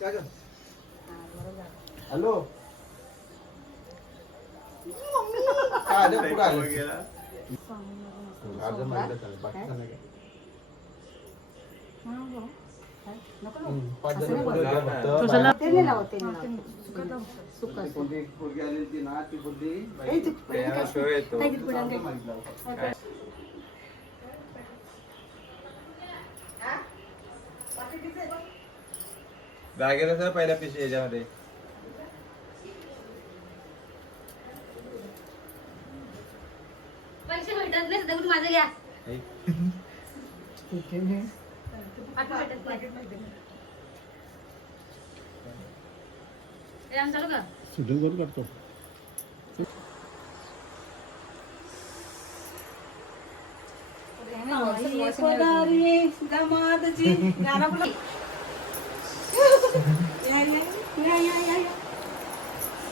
Hello काय आलं पुढे आलं अर्ज मागितलं चालेल बाकीचं नाही पाच जण पुढे होते फक्त कोणती पोरगी आली ती ना ती बोलली शो येतो बॅगेला सर पहिल्या पिशवी याच्यामध्ये पैसे भेटत नाही दगड माझं घ्या चालू का सुधीर कोण करतो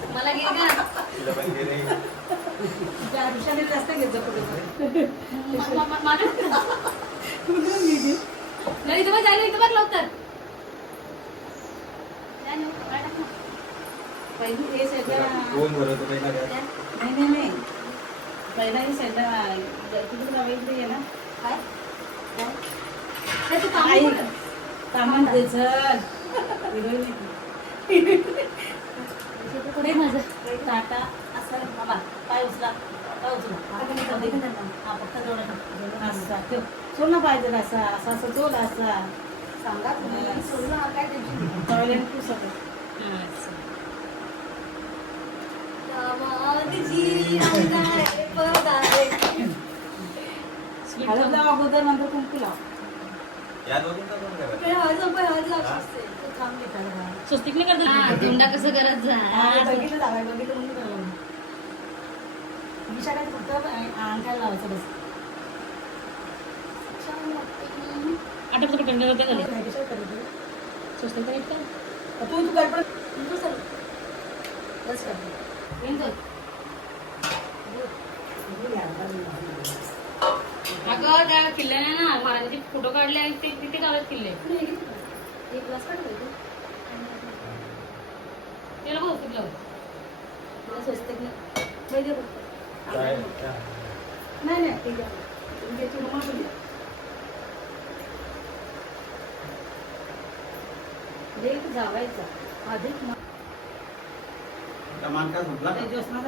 मला घे का जास्त घेत नाही तुम्ही जायला इथं बघ लवकर नाही पहिला हे साईडला तिकडे जावं ना काय कामं दे चल पुढे माझं टाटा असं बाबा पाय उचला हा फक्त जोडा असा ठेव सोड ना पाहिजे असा असा असं चोल असा सांगा काय टॉयलेट तू सगळं हळद लाव अगोदर नंतर कुंकू लाव स्वस्तिक नाही करत धोंडा कसं करत जा बघितलं जावं बघितलं म्हणून करावं विषाला फक्त अंगाला लावायचं बस आठवतं कुठे होते झाले स्वस्तिक करायचं का तू गडबड बस कर अगं त्या किल्ल्याने ना महाराजांचे फोटो काढले आणि ते तिथे गावात किल्ले एक ग्लास काढतो त्याला भाऊ कुठलं स्वस्त नाही नाही ठीक आहे जावायचा अधिक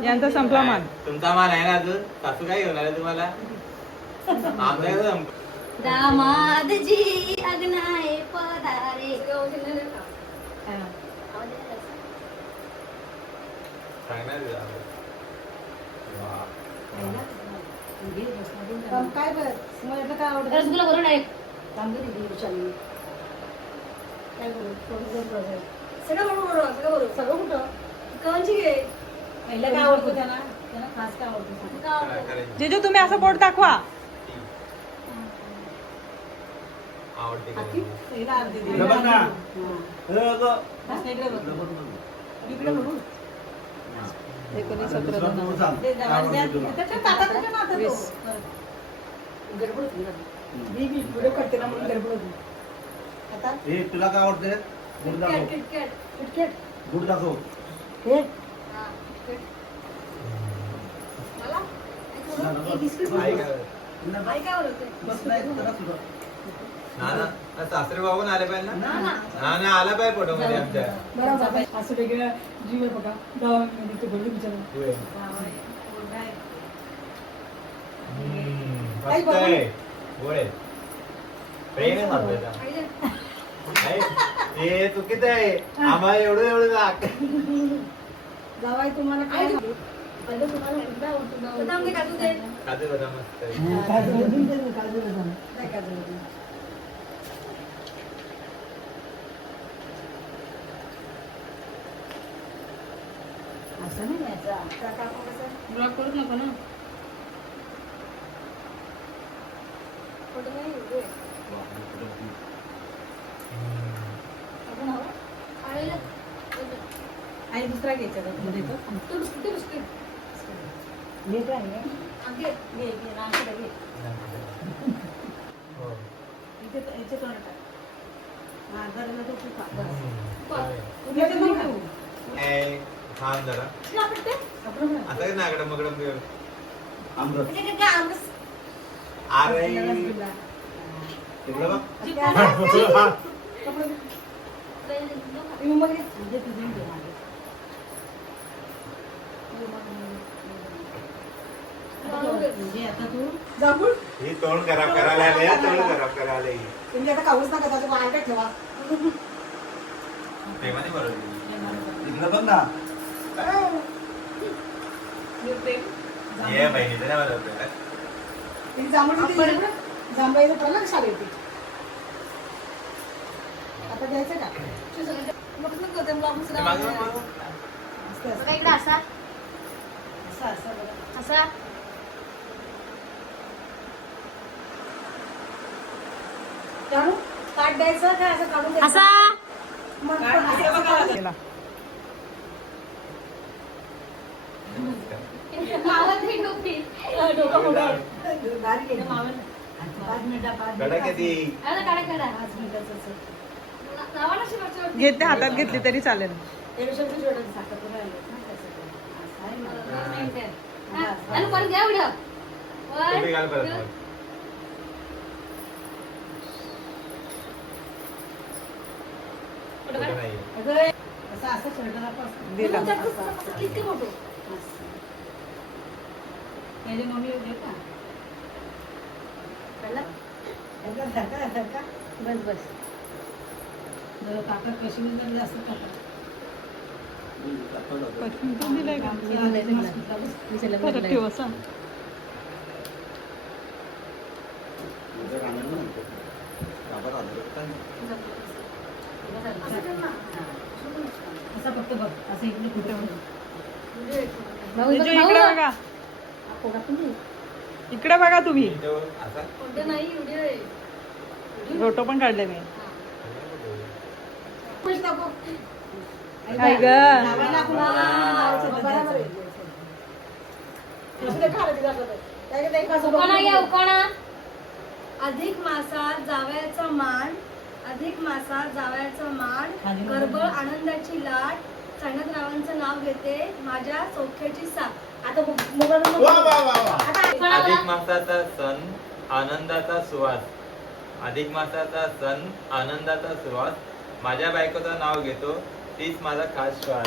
यांचा संपला मान तुमचा मान आहे ना अजून सासू काय घेऊन आले तुम्हाला दामादजी अग्नाय पधारे काय बरं मला काय आवडत रसगुल्ला करून डायरेक्ट काय करू सगळं कुठं कवनची घे पहिलं काय आवडतं त्यांना त्यांना खास काय आवडतं जिजू तुम्ही असं बोट दाखवा पहिला अर्धी व्हिडिओ करते ना म्हणून गडबड होती आता तुला काय आवडते गुड दाखव किटकॅट गुड दाखव हे सासरे बाबून आले पाहिजे ना ना आला पाहिजे फोटो मध्ये आमच्या बरोबर असं वेगळं जीव आहे बघा गावामध्ये ते बोलले विचार तू किती आहे आम्हाला एवढं जावाय तुम्हाला काय पहिलं तुम्हाला कुठला आवडतो बदाम दे काजू दे काजू बदाम मस्त आहे काजू बदाम काजू बदाम काय काजू बदाम असं नाही याचा काका कसं ब्लॉक करूच नको ना फोटो नाही येऊ आपण हवा आलेला आणि दुसरा घ्यायचा का तुला देतो तू बिस्किट घे काय घे घे घे घे नाश्ता घे इथे तोंड टाक हा, गरम तो खूप आहे. काय? तुम्ही आता नको ठेवू. ए, थांब जरा तुला पटते? कपडे भरा. आता काय नागडं मगडं बिगडं. म्हणजे काय आमरस? अरे रसगुल्ला. तिकडं बघ. कपडे भरा. तुम्ही मग ये. म्हणजे तुझे घे मागे. म्हणजे आता तू जांभूळ ही तोंड खराब करायला आले हा, तोंड खराब करायला आले ही. तुम्ही आता खाऊच नका त्याचं बाहेर काय ठेवा प्रेमाने बरोबर. इकडं बघ ना ये बहिणीचं नाही बरोबर. ती जांभूळ जांभळीचं पडलं का शाळेत येते आता द्यायचं का ते मागं बघ, मागं. असं बघा इकडे असा असं असं बघा असा काढू काढ द्यायचं काय असं काढून द्यायचं असा मग पण असं काढून केला. मावत नाही टोपी. डोकं मोठं. बारीक आहे ना मावळ. 5 मिनिटं 5 कडक आहे ती. आता काढा काढा 5 मिनिटाचं असं. नावाला शिवाच्या वरती. घेते हातात घेतली तरी चालेल. त्यापेक्षा तू जोडायचं साखर राहिलं ना त्याचं ते. असं आहे ना. दोन मिनिटं. हा, आणि परत घ्या उड्या. टोपी घाल परत वर. मग. कुठं कुठं काढ? नाही. अगं, असं असं शर्टाला पास. दिला. किती मोठं? असं. त्याची मम्मी येऊ का कळलं? एकदा धरका बस बस. जरा ताकद कशी जर जास्त ताकद परफ्यूम पण दिलाय का? विचारलं परत बघायला. ठेव असं. असं फक्त बघ असं इकडे कुठे भाऊ, विजू, भाऊ. इकडे बघा. पोगा पण दे. इकडे बघा तुम्ही. तेव्हा असा. कोणतं नाही व्हिडिओ आहे. फोटो पण काढले मी. खुश नको काय ग? नावाला आपण नावाचं बरोबर आहे. असं ते खायला दिलं असं ते. काय काय काय असं उकाणा बघून- घ्या उकाणा. अधिक मासात जावयाचा मान अधिक मासात जावयाचा मान गरबळ आनंदाची लाट संगतरावांचं नाव घेते माझ्या सौख्याची साथ. आता मोबाईल वा वा वा वा आता उकाणा अधिक बघा. मासाचा सण आनंदाचा सुवास. अधिक मासाचा सण आनंदाचा सुवास. माझ्या बायकोचं नाव घेतो तीच माझा खास श्वास.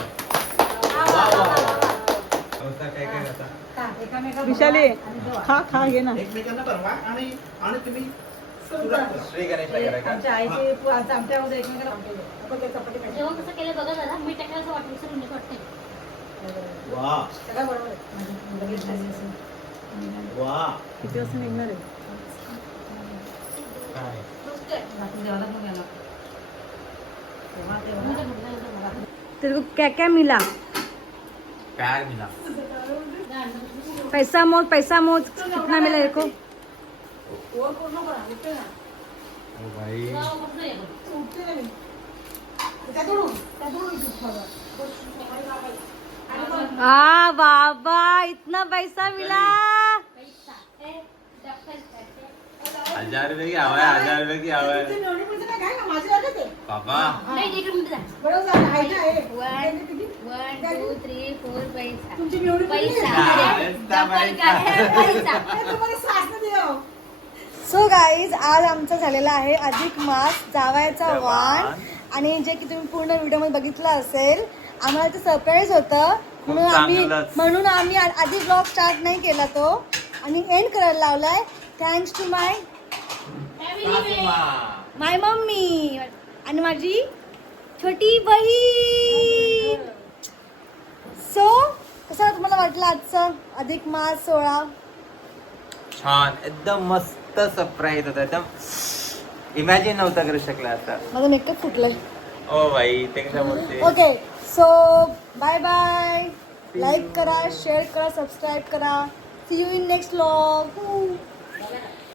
अवस्था काय काय आता खा, एकामेका विशाली आणि जेवा. खा घे ना. एकमेकांना बनवा आणि आणि तुम्ही सुरू करा. श्री गणेशला हे करायचं. आमच्या आईचे आमच्या अगोदर एकमेकाला आमच्या आपण ते चपाती खायची. जेवण कसं केलं बघा जरा. मी टाकलं असं वाटलं विसरून म्हणजे वाटतंय. वा सगळं बरोबर आहे. बघितलं असेल. वा किती वाजता निघणार आहे? काय? मस्त आहे. रात्री जेवायला पण गेला. तेव्हा तेरे को क्या क्या मिला काय मिला? पैसा मोज कितना मिला देखो वर पूर्ण करा. उठते ना. ओ भाई. तुला कुठं आहे बघ. उठते ना मी. त्यातून उठ बघा. सकाळी लागायला. आणि मग आ बाबा इतना पैसा मिला पैसा. ए, डॉक्टर काय? 1000 रुपये की हवा आहे. 1000 रुपये की हवा तुमचे आहे. मेवणी पुढचं काय घ्याय ना, माझी लागत आहे. बाबा नाही, इकडे म्हणते जा. बरोबर झालं, आहे ना, हे. One, किती? 1, 2, 3, 4 पैसा. तुमची मेवणी पुढली पैसा. आहे. हा, डबल काय आहे? पैसा. हे तुम्हाला सासनं द्यावं. सो गाईज आज आमचा झालेला आहे अधिक मास जावयाचा वाण आणि जे की तुम्ही पूर्ण व्हिडिओमध्ये बघितलं असेल आम्हाला ते सरप्राईज होतं चांगलंच. म्हणून आम्ही आधी ब्लॉग स्टार्ट नाही केला तो आणि एंड करायला लावलाय thanks to my my mummy आणि माझी छोटी बहीण. सो कसं तुम्हाला वाटलं आजचं अधिक मास सोहळा? छान एकदम मस्त सरप्राईज होता. एकदम इमॅजिन नव्हता करू शकला आता. माझा मेकअप फुटलाय. ओ भाई ते कसं बोलते. Okay so bye bye. Like करा, शेअर करा, सबस्क्राईब करा. See you in next vlog.